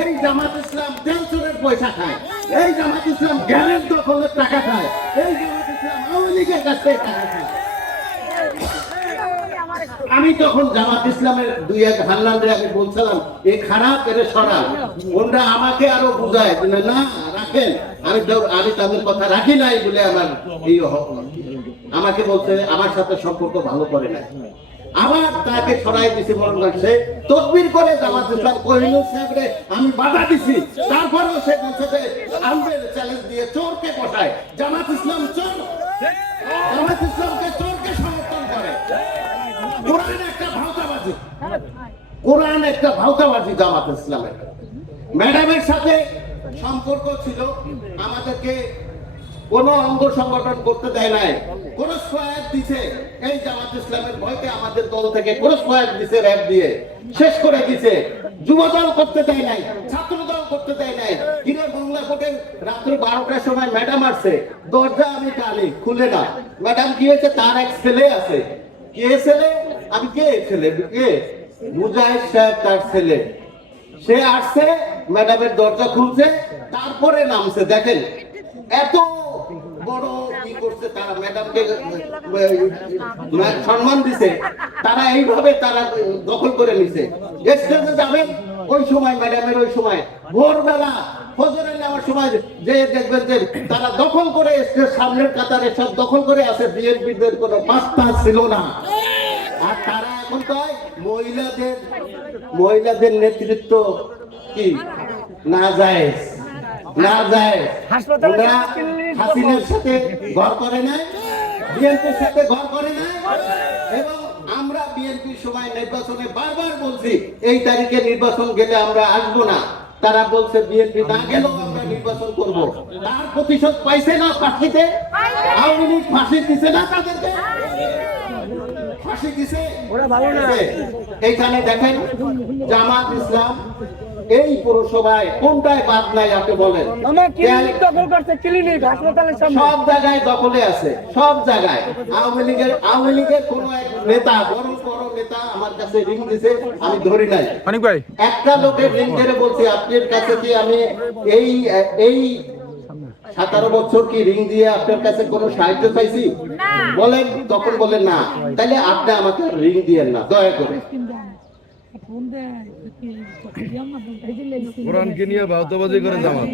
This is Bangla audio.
এই জামাত ইসলাম টেনশনের পয়সা খায়। এই জামাত ইসলাম জ্ঞানের দখলের টাকা খায়। এই জামাত ইসলাম আওয়ামী লীগের কাছ থেকে টাকা খায়। আমি তখন জামাত ইসলামের দুই এক হান্নানরে আমি বলছিলাম, এ খারাপ, এরে সরান ওনরা আমাকে আরও বুঝায়। না, রাখেন। আমি আমি তাদের কথা রাখি নাই বলে আমার এই আমাকে বলছে, আমার সাথে সম্পর্ক ভালো করে নাই। আবার তাকে সরাই দিছি মরণ সে তদবির করে জামাত ইসলাম কহিল, সাহেবরে, আমি বাধা দিছি। তারপরেও সে বলছে যে আমদের চ্যালেঞ্জ দিয়ে চোরকে বসায় জামাত ইসলাম চোর। জামাত ইসলামকে চোরকে সমর্থন করে। কোরআন একটা ভাওতাবাজি। কোরআন একটা ভাওতাবাজি জামাত ইসলামের। ম্যাডামের সাথে সম্পর্ক ছিল। আমাদেরকে কোন অঙ্গ সংগঠন করতে দেয় নাই। কোন সহায়ক দিছে, এই জামাত ইসলামের ভয়তে আমাদের দল থেকে কোন সহায়ক দিছে, র্যাব দিয়ে। শেষ করে দিছে। যুব দল করতে দেয় নাই ছাত্র দল করতে দেয় নাই। কিরে বাংলা কোটে রাত্রি বারোটার সময় ম্যাডাম আসছে, দরজা আমি টানি খুলে না। ম্যাডাম কি হয়েছে? তার এক ছেলে আছে। কে ছেলে? আমি কে ছেলে? কে? মুজাহিদ সাহেব তার ছেলে। সে আসছে, ম্যাডামের দরজা খুলছে, তারপরে নামছে। দেখেন এত বড় কি করছে তারা? ম্যাডামকে সম্মান দিছে। তারা এইভাবে তারা দখল করে নিছে। স্টেজে যাবেন ওই সময় ম্যাডামের ওই সময়। ভোরবেলা ফজরে নেওয়ার সময় যে দেখবেন যে তারা দখল করে স্টেজ সামনের কাতারে সব দখল করে আছে বিএনপিদের কোনো পাস্তা ছিল না। আর তারা এখন কয়? মহিলাদের মহিলাদের নেতৃত্ব কি? না যায় না যায়। ওরা হাসিনের সাথে ঘর করে নাই বিএনপির সাথে ঘর করে নাই এবং আমরা বিএনপির সময় নির্বাচনে বারবার বলছি এই তারিখে নির্বাচন গেলে আমরা আসব না। তারা বলছে বিএনপি না গেলেও আমরা নির্বাচন করব। তার প্রতিশোধ পাইছে না ফাঁসিতে? আওয়ামী লীগ ফাঁসি দিছে না তাদেরকে? ফাঁসি দিছে? ওরা ভালো না। এইখানে দেখেন জামাত ইসলাম এই পৌরসভায় কোনটায় বাদ নাই আপনি বলেন। সব জায়গায় দখলে আছে সব জায়গায়। আওয়ামী লীগের আওয়ামী লীগের কোন এক নেতা বড় বড় নেতা আমার কাছে রিং দিছে আমি ধরি নাই। অনেক ভাই। একটা লোকের রিং ধরে বলছি আপনার কাছে কি আমি এই এই সতেরো বছর কি রিং দিয়ে আপনার কাছে কোনো সাহায্য চাইছি? বলেন তখন বলেন না। তাহলে আপনি আমাকে রিং দিয়েন না দয়া করে। কোরআনকে নিয়ে বাহতবাজি করে জামাত।